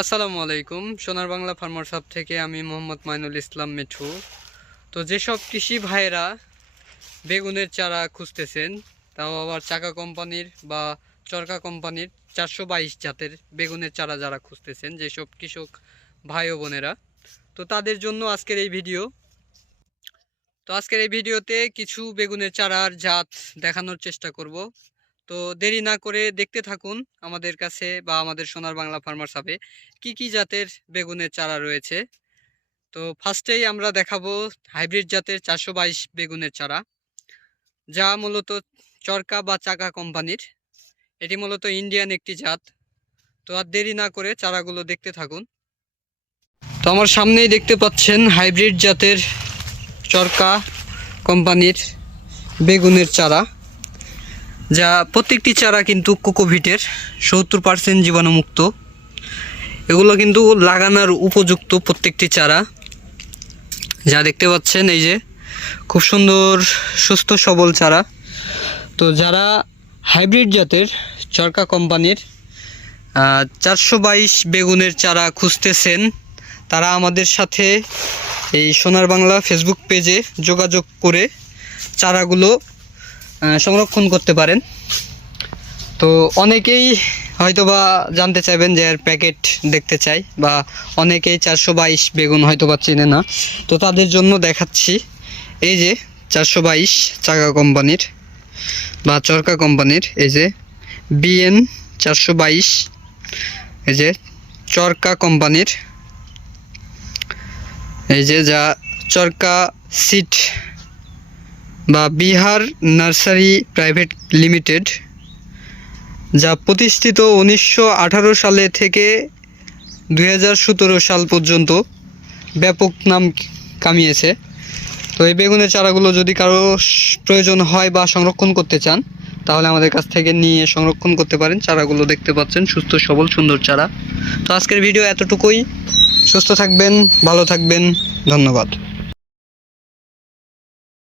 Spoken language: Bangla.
আসসালামু আলাইকুম, সোনার বাংলা ফার্মার সাব থেকে আমি মোহাম্মদ মাইনুল ইসলাম মিঠু। তো যেসব কৃষি ভাইয়েরা বেগুনের চারা খুঁজতেছেন, তাও আবার চাকা কোম্পানির বা চরকা কোম্পানির চারশো বাইশ জাতের বেগুনের চারা যারা খুঁজতেছেন, যেসব কৃষক ভাই ও বোনেরা। তো তাদের জন্য আজকের এই ভিডিও। তো আজকের এই ভিডিওতে কিছু বেগুনের চারার জাত দেখানোর চেষ্টা করব। তো দেরি না করে দেখতে থাকুন আমাদের কাছে বা আমাদের সোনার বাংলা ফার্মার সাবে কি কি জাতের বেগুনের চারা রয়েছে। তো ফার্স্টেই আমরা দেখাবো হাইব্রিড জাতের চারশো বাইশ বেগুনের চারা, যা মূলত চরকা বা চাকা কোম্পানির এটি মূলত ইন্ডিয়ান একটি জাত। তো আর দেরি না করে চারাগুলো দেখতে থাকুন। তো আমার সামনেই দেখতে পাচ্ছেন হাইব্রিড জাতের চরকা কোম্পানির বেগুনের চারা। যা প্রত্যেকটি চারা কিন্তু কোকোভিটের সত্তর পার্সেন্ট জীবাণুমুক্ত। এগুলো কিন্তু লাগানোর উপযুক্ত প্রত্যেকটি চারা যা দেখতে পাচ্ছেন এই যে, খুব সুন্দর, সুস্থ, সবল চারা। তো যারা হাইব্রিড জাতের চরকা কোম্পানির চারশো বাইশ বেগুনের চারা খুঁজতেছেন, তারা আমাদের সাথে এই সোনার বাংলা ফেসবুক পেজে যোগাযোগ করে চারাগুলো সংরক্ষণ করতে পারেন। তো অনেকেই হয়তোবা জানতে চাইবেন যে এর প্যাকেট দেখতে চাই বা অনেকেই চারশো বাইশ বেগুন হয়তোবা চেনে না। তো তাদের জন্য দেখাচ্ছি। এই যে চারশো বাইশ চাকা কোম্পানির বা চরকা কোম্পানির এই যে বিএন চারশো বাইশ, এই যে চরকা কোম্পানির, এই যে যা চরকা সিট বা বিহার নার্সারি প্রাইভেট লিমিটেড, যা প্রতিষ্ঠিত উনিশশো আঠারো সালে থেকে দু হাজার সতেরো সাল পর্যন্ত ব্যাপক নাম কামিয়েছে। তো এই বেগুনের চারাগুলো যদি কারও প্রয়োজন হয় বা সংরক্ষণ করতে চান, তাহলে আমাদের কাছ থেকে নিয়ে সংরক্ষণ করতে পারেন। চারাগুলো দেখতে পাচ্ছেন, সুস্থ, সবল, সুন্দর চারা। তো আজকের ভিডিও এতটুকুই। সুস্থ থাকবেন, ভালো থাকবেন, ধন্যবাদ।